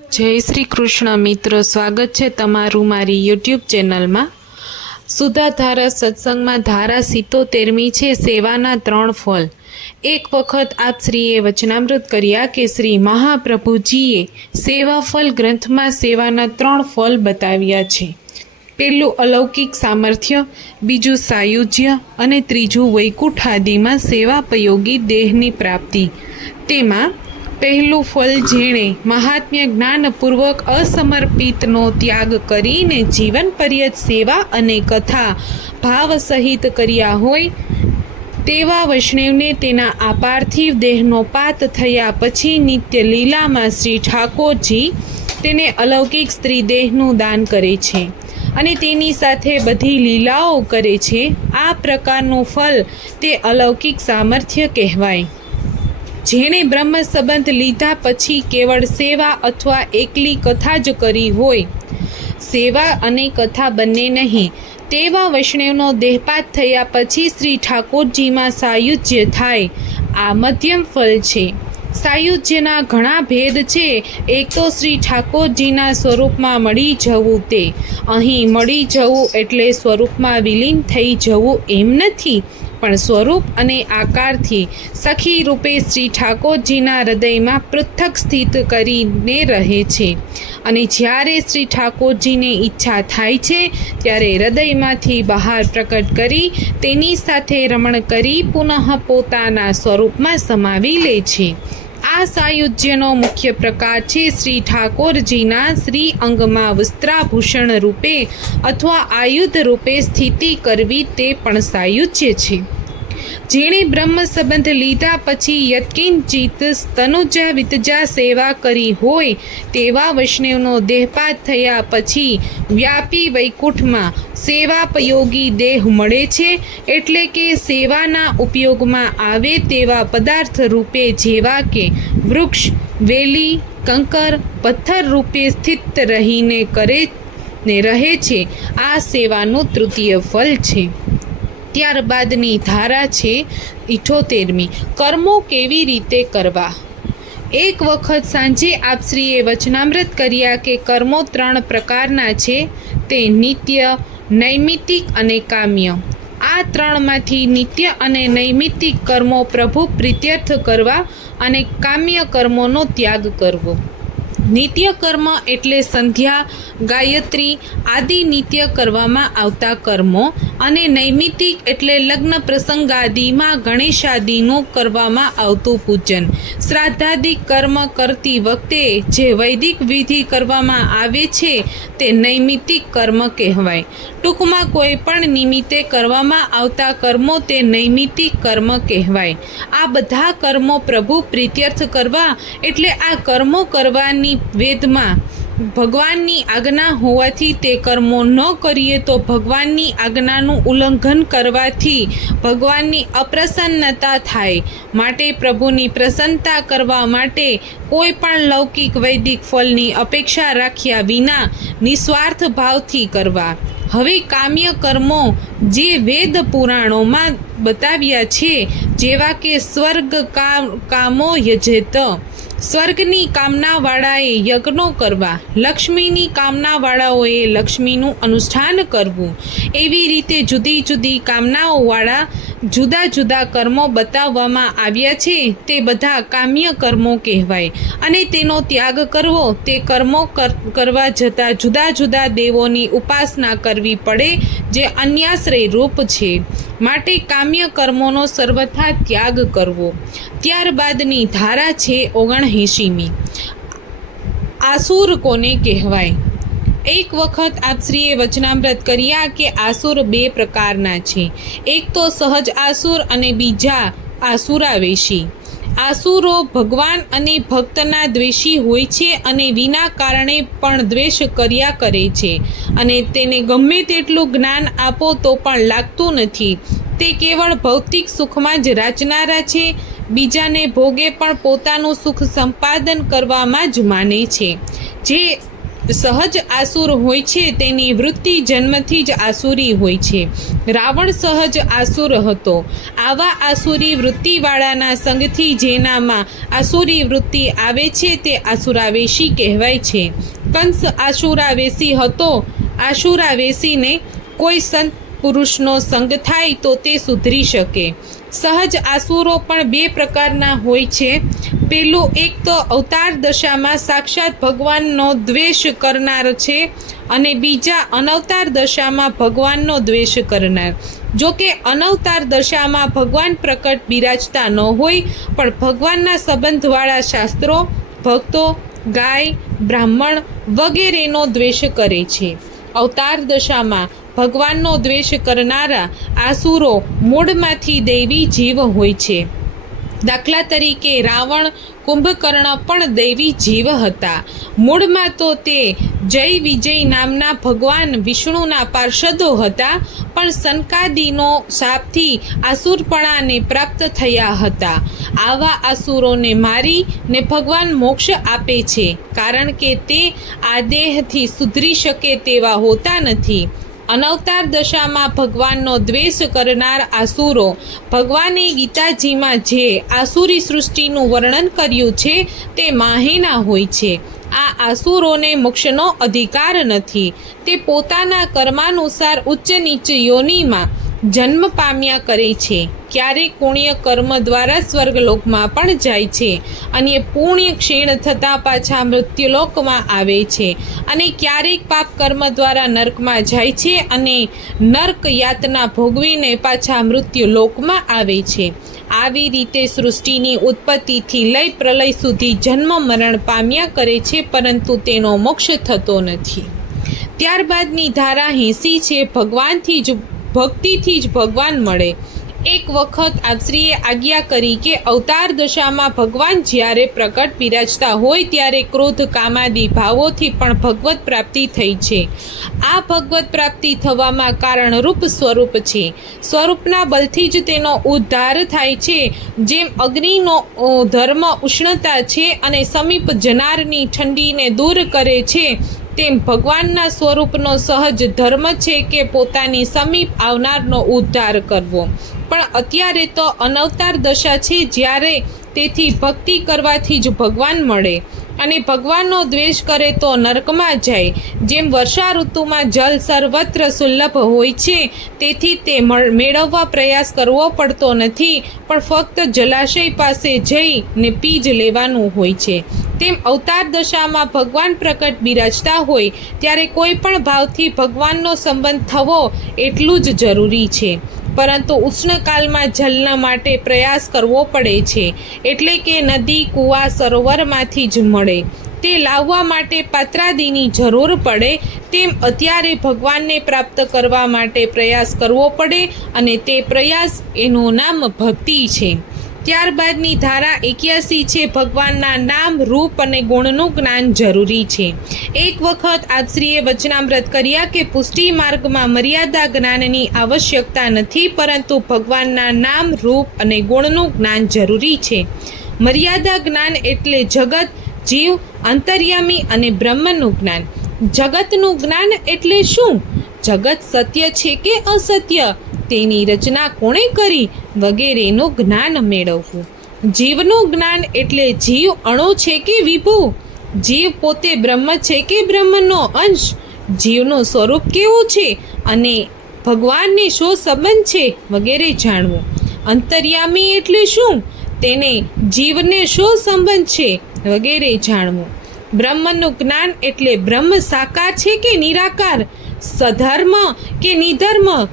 જય શ્રી કૃષ્ણ મિત્રો, સ્વાગત છે તમારું મારી યુટ્યુબ ચેનલમાં. સુધા ધારા સત્સંગમાં ધારા સિત્તોતેરમી છે, સેવાના ત્રણ ફળ. એક વખત આપ શ્રીએ વચનામૃત કર્યા કે શ્રી મહાપ્રભુજીએ સેવા ફળ ગ્રંથમાં સેવાના ત્રણ ફળ બતાવ્યા છે. પહેલું અલૌકિક સામર્થ્ય, બીજું સાયુજ્ય અને ત્રીજું વૈકુંઠ આદિમાં સેવાપયોગી દેહની પ્રાપ્તિ. તેમાં પહેલું ફળ જેણે મહાત્મ્ય જ્ઞાનપૂર્વક અસમર્પિતનો ત્યાગ કરીને જીવન પર્યત સેવા અને કથા ભાવ સહિત કર્યા હોય, તેવા વૈષ્ણવને તેના આ પાર્થિવ દેહનો પાત થયા પછી નિત્ય લીલામાં શ્રી ઠાકોરજી તેને અલૌકિક સ્ત્રી દેહનું દાન કરે છે અને તેની સાથે બધી લીલાઓ કરે છે. આ પ્રકારનું ફળ તે અલૌકિક સામર્થ્ય કહેવાય. જેણે બ્રહ્મ સંબંધ લીધા પછી કેવળ સેવા અથવા એકલી કથા જ કરી હોય. સેવા અને કથા બંને નહીં. તેવા વૈષ્ણવનો દેહપાત થયા પછી શ્રી ઠાકોરજીમાં સાયુજ્ય થાય. આ મધ્યમ ફળ છે. સાયુજ્યના ઘણા ભેદ છે. એક તો શ્રી ઠાકોરજીના સ્વરૂપમાં મળી જવું તે. અહીં મળી જવું એટલે સ્વરૂપમાં વિલીન થઈ જવું એમ નથી. પણ સ્વરૂપ અને આકારથી સખી રૂપે શ્રી ઠાકોરજીના હૃદયમાં પૃથક સ્થિત કરીને રહે છે. અને જ્યારે શ્રી ઠાકોરજીને ઈચ્છા થાય છે, ત્યારે હૃદયમાંથી બહાર પ્રકટ કરી તેની સાથે રમણ કરી પુનઃ પોતાના સ્વરૂપમાં સમાવી લે છે. આ સાયુજ્યનો મુખ્ય પ્રકાર છે શ્રી ઠાકોરજીના શ્રી અંગમાં વસ્ત્રાભૂષણ રૂપે અથવા આયુધ રૂપે સ્થિતિ કરવી તે પણ સાયુજ્ય છે. જેણે બ્રહ્મ સંબંધ લીધા પછી યત્કિંચિત તનુજા વિતજા સેવા કરી હોય તેવા વૈષ્ણવનો દેહપાત થયા પછી વ્યાપી વૈકુંઠમાં સેવાપયોગી દેહ મળે છે એટલે કે સેવાના ઉપયોગમાં આવે તેવા પદાર્થ રૂપે જેવા કે વૃક્ષ, વેલી, કંકર, પથ્થર રૂપે સ્થિત રહીને કરે ને રહે છે. આ સેવાનું તૃતીય ફળ છે. ત્યારબાદની ધારા છે ઇઠોતેરમી. કર્મો કેવી રીતે કરવા? એક વખત સાંજે આપશ્રીએ વચનામૃત કર્યા કે કર્મો ત્રણ પ્રકારના છે, તે નિત્ય નૈમિતિક અને કામ્ય. આ ત્રણમાંથી નિત્ય અને નૈમિતિક કર્મો પ્રભુ પ્રીત્યર્થ કરવા અને કામ્ય કર્મોનો ત્યાગ કરવો. નિત્ય કર્મ એટલે સંધ્યા, ગાયત્રી આદિ નિત્ય કરવામાં આવતા કર્મો અને નૈમિતિક એટલે લગ્ન પ્રસંગાદિમાં ગણેશાદિનું કરવામાં આવતું પૂજન. શ્રાદ્ધાદિ કર્મ કરતી વખતે જે વૈદિક વિધિ કરવામાં આવે છે તે નૈમિતિક કર્મ કહેવાય. ટૂંકમાં કોઈ પણ નિમિત્તે કરવામાં આવતા કર્મો તે નૈમિતિક કર્મ કહેવાય. આ બધા કર્મો પ્રભુ પ્રીત્યર્થ કરવા એટલે આ કર્મો કરવાની વેદમાં ભગવાનની આજ્ઞા હોવાથી તે કર્મો ન કરીએ તો ભગવાનની આજ્ઞાનું ઉલ્લંઘન કરવાથી ભગવાનની અપ્રસન્નતા થાય. માટે પ્રભુની પ્રસન્નતા કરવા માટે કોઈ પણ લૌકિક વૈદિક ફળની અપેક્ષા રાખ્યા વિના નિસ્વાર્થ ભાવથી કરવા. હવે કામ્ય કર્મો જે વેદ પુરાણોમાં બતાવ્યા છે, જેવા કે સ્વર્ગ કામ યજેત સ્વર્ગની કામનાવાળાએ યજ્ઞો કરવા. લક્ષ્મીની કામનાવાળાઓએ લક્ષ્મીનું અનુષ્ઠાન કરવું. એવી રીતે જુદી જુદી કામનાઓવાળા જુદા જુદા કર્મો બતાવવામાં આવ્યા છે. તે બધા કામ્ય કર્મો કહેવાય. અને તેનો ત્યાગ કરવો. તે કર્મો કર- કરવા જતાં જુદા જુદા દેવોની ઉપાસના કરવી પડે, જે અન્યાશ્રય રૂપ છે. માટે કામ્ય કર્મોનો સર્વથા ત્યાગ કરવો. ત્યારબાદની ધારા છે ઓગણએંશીમી. આસુર કોને કહેવાય? એક વખત આપશ્રીએ વચનામૃત કર્યા કે આસુર બે પ્રકારના છે. એક તો સહજ આસુર અને બીજા આસુરાવેશી. આસુરો ભગવાન અને ભક્તના દ્વેષી હોય છે અને વિના કારણે પણ દ્વેષ કર્યા કરે છે. અને તેને ગમે તેટલું જ્ઞાન આપો તો પણ લાગતું નથી. તે કેવળ ભૌતિક સુખમાં જ રાચનારા છે. બીજાને ભોગે પણ પોતાનું સુખ સંપાદન કરવામાં જ માને છે. જે સહજ આસુર હોય છે, તેની વૃત્તિ જન્મથી જ આસુરી હોય છે. રાવણ સહજ આસુર હતો. આવા આસુરી વૃત્તિવાળાના સંગથી જેનામાં આસુરી વૃત્તિ આવે છે, તે આસુરાવેશી કહેવાય છે. કંસ આશુરાવેશી હતો. આશુરાવેશીને કોઈ સંત પુરુષનો સંગ થાય તો તે સુધરી શકે. સહજ આસુરો પણ બે પ્રકારના હોય છે. પેલું એક તો અવતાર દશામાં સાક્ષાત ભગવાનનો દ્વેષ કરનાર છે અને બીજા અનવતાર દશામાં ભગવાનનો દ્વેષ કરનાર. જો કે અનવતાર દશામાં ભગવાન પ્રકટ બિરાજતા ન હોય, પણ ભગવાનના સંબંધવાળા શાસ્ત્રો, ભક્તો, ગાય, બ્રાહ્મણ વગેરેનો દ્વેષ કરે છે. અવતાર દશામાં ભગવાનનો દ્વેષ કરનારા આસુરો મૂળમાંથી દૈવી જીવ હોય છે. દાખલા તરીકે રાવણ કુંભકર્ણ પણ દૈવી જીવ હતા. મૂળમાં તો તે જય વિજય નામના ભગવાન વિષ્ણુના પાર્ષદો હતા, પણ સનકાદીનો શાપથી આસુરપણાને પ્રાપ્ત થયા હતા. આવા આસુરોને મારી ને ભગવાન મોક્ષ આપે છે, કારણ કે તે આ દેહથી સુધરી શકે તેવા હોતા નથી. અનવતાર દશામાં ભગવાનનો દ્વેષ કરનાર આસુરો ભગવાને ગીતાજીમાં જે આસુરી સૃષ્ટિનું વર્ણન કર્યું છે તે માહિના હોય છે. આ આસુરોને મોક્ષનો અધિકાર નથી. તે પોતાના કર્માનુસાર ઉચ્ચ નીચ યોનિમાં જન્મ પામ્યા કરે છે. ક્યારેક પુણ્ય કર્મ દ્વારા સ્વર્ગલોકમાં પણ જાય છે અને પુણ્ય ક્ષીણ થતાં પાછા મૃત્યુલોકમાં આવે છે. અને ક્યારેક પાપ કર્મ દ્વારા નર્કમાં જાય છે અને નર્ક યાતના ભોગવીને પાછા મૃત્યુલોકમાં આવે છે. આવી રીતે સૃષ્ટિની ઉત્પત્તિથી લઈ પ્રલય સુધી જન્મ મરણ પામ્યા કરે છે પરંતુ તેનો મોક્ષ થતો નથી. ત્યારબાદની ધારા હેસી છે, ભગવાનથી જ ભક્તિથી જ ભગવાન મળે. એક વખત આશ્રીએ આજ્ઞા કરી કે અવતાર દશામાં ભગવાન જ્યારે પ્રકટ બિરાજતા હોય ત્યારે ક્રોધ, કામાદી ભાવોથી પણ ભગવત પ્રાપ્તિ થઈ છે. આ ભગવત પ્રાપ્તિ થવામાં કારણરૂપ સ્વરૂપ છે. સ્વરૂપના બલથી જ તેનો ઉદ્ધાર થાય છે. જેમ અગ્નિનો ધર્મ ઉષ્ણતા છે અને સમીપ જનારની ઠંડીને દૂર કરે છે તેમ ભગવાનના સ્વરૂપનો સહજ ધર્મ છે કે પોતાની સમીપ આવનારનો ઉદ્ધાર કરવો. પણ અત્યારે તો અનવતાર દશા છે જ્યારે તેથી ભક્તિ કરવાથી જ ભગવાન મળે. અને ભગવાનનો દ્વેષ કરે તો નરકમાં જાય. જેમ વર્ષા ઋતુમાં જલ સર્વત્ર સુલભ હોય છે, તેથી તે મળ- મેળવવા પ્રયાસ કરવો પડતો નથી, પણ ફક્ત જલાશય પાસે જઈને પી જ લેવાનું હોય છે. તેમ અવતાર દશામાં ભગવાન પ્રકટ બિરાજતા હોય, ત્યારે કોઈ પણ ભાવથી ભગવાનનો સંબંધ થવો એટલું જ જરૂરી છે. પરંતુ ઉષ્ણકાલમાં જલના માટે પ્રયાસ કરવો પડે છે, એટલે કે નદી, કૂવા, સરોવરમાંથી જ મળે. તે લાવવા માટે પાત્રાદીની જરૂર પડે, તેમ અત્યારે ભગવાનને પ્રાપ્ત કરવા માટે પ્રયાસ કરવો પડે અને તે પ્રયાસ એનું નામ ભક્તિ છે. ત્યારબાદની ધારા એક્યાસી છે. ભગવાનના નામ, રૂપ અને ગુણનું જ્ઞાન જરૂરી છે. એક વખત આપશ્રીએ વચનામૃત કર્યા કે પુષ્ટિ માર્ગમાં મર્યાદા જ્ઞાનની આવશ્યકતા નથી, પરંતુ ભગવાનના નામ, રૂપ અને ગુણનું જ્ઞાન જરૂરી છે. મર્યાદા જ્ઞાન એટલે જગત, જીવ, અંતર્યામી અને બ્રહ્મનું જ્ઞાન. જગતનું જ્ઞાન એટલે શું? જગત સત્ય છે કે અસત્ય? તેની રચના કોણે કરી વગેરેનું જ્ઞાન મેળવવું? જીવનું જ્ઞાન એટલે જીવ અણુ છે કે વિભુ? જીવ પોતે બ્રહ્મ છે કે બ્રહ્મનો અંશ? જીવનું સ્વરૂપ કેવું છે અને ભગવાનને શું સંબંધ છે વગેરે જાણવું. અંતર્યામી એટલે શું? તેને જીવને શું સંબંધ છે વગેરે જાણવું. બ્રહ્મનું જ્ઞાન એટલે બ્રહ્મ સાકાર છે કે નિરાકાર? સધર્મ કે નિધર્મ?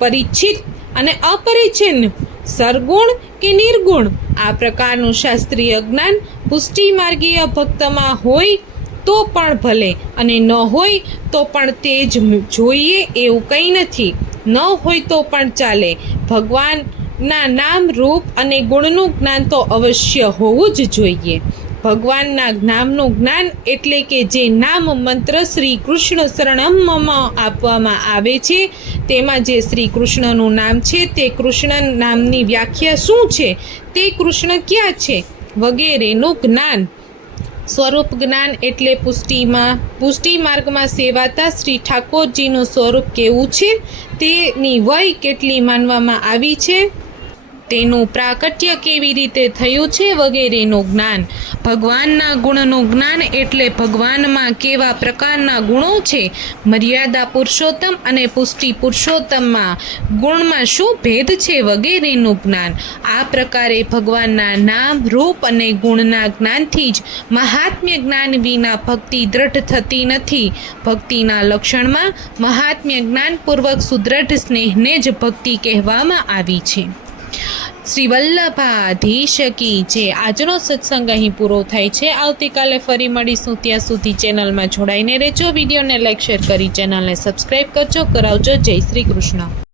પરિચિત અને અપરિચ્છિન્ન, સરગુણ કે નિર્ગુણ, આ પ્રકારનું શાસ્ત્રીય જ્ઞાન પુષ્ટિ માર્ગીય ભક્તમાં હોય તો પણ ભલે અને ન હોય તો પણ તે જ જોઈએ એવું કંઈ નથી. ન હોય તો પણ ચાલે. ભગવાનના નામ રૂપ અને ગુણનું જ્ઞાન તો અવશ્ય હોવું જ જોઈએ. ભગવાનના નામનું જ્ઞાન એટલે કે જે નામ મંત્ર શ્રી કૃષ્ણ શરણમમાં આપવામાં આવે છે. તેમાં જે શ્રી કૃષ્ણનું નામ છે, તે કૃષ્ણ નામની વ્યાખ્યા શું છે? તે કૃષ્ણ ક્યાં છે? વગેરેનું જ્ઞાન. સ્વરૂપ જ્ઞાન એટલે પુષ્ટિમાં, પુષ્ટિ માર્ગમાં સેવાતા શ્રી ઠાકોરજીનું સ્વરૂપ કેવું છે? તેની વય કેટલી માનવામાં આવી છે? તેનું પ્રાકટ્ય કેવી રીતે થયું છે વગેરેનું જ્ઞાન? ભગવાનના ગુણનું જ્ઞાન એટલે ભગવાનમાં કેવા પ્રકારના ગુણો છે? મર્યાદા પુરુષોત્તમ અને પુષ્ટિ પુરુષોત્તમમાં ગુણમાં શું ભેદ છે વગેરેનું જ્ઞાન? આ પ્રકારે ભગવાનના નામ, રૂપ અને ગુણના જ્ઞાનથી જ મહાત્મ્ય જ્ઞાન વિના ભક્તિ દ્રઢ થતી નથી. ભક્તિના લક્ષણમાં મહાત્મ્ય જ્ઞાનપૂર્વક સુદ્રઢ સ્નેહને જ ભક્તિ કહેવામાં આવી છે. શ્રી વલ્લભાધીશ કી જે આજનો સત્સંગ અહીં પૂરો થાય છે. આવતીકાલે ફરી મળીશું. ત્યાં સુધી ચેનલમાં જોડાઈને રહેજો. વિડીયોને લાઈક, શેર કરી ચેનલને સબસ્ક્રાઈબ કરજો. કરાવજો. જય શ્રી કૃષ્ણ.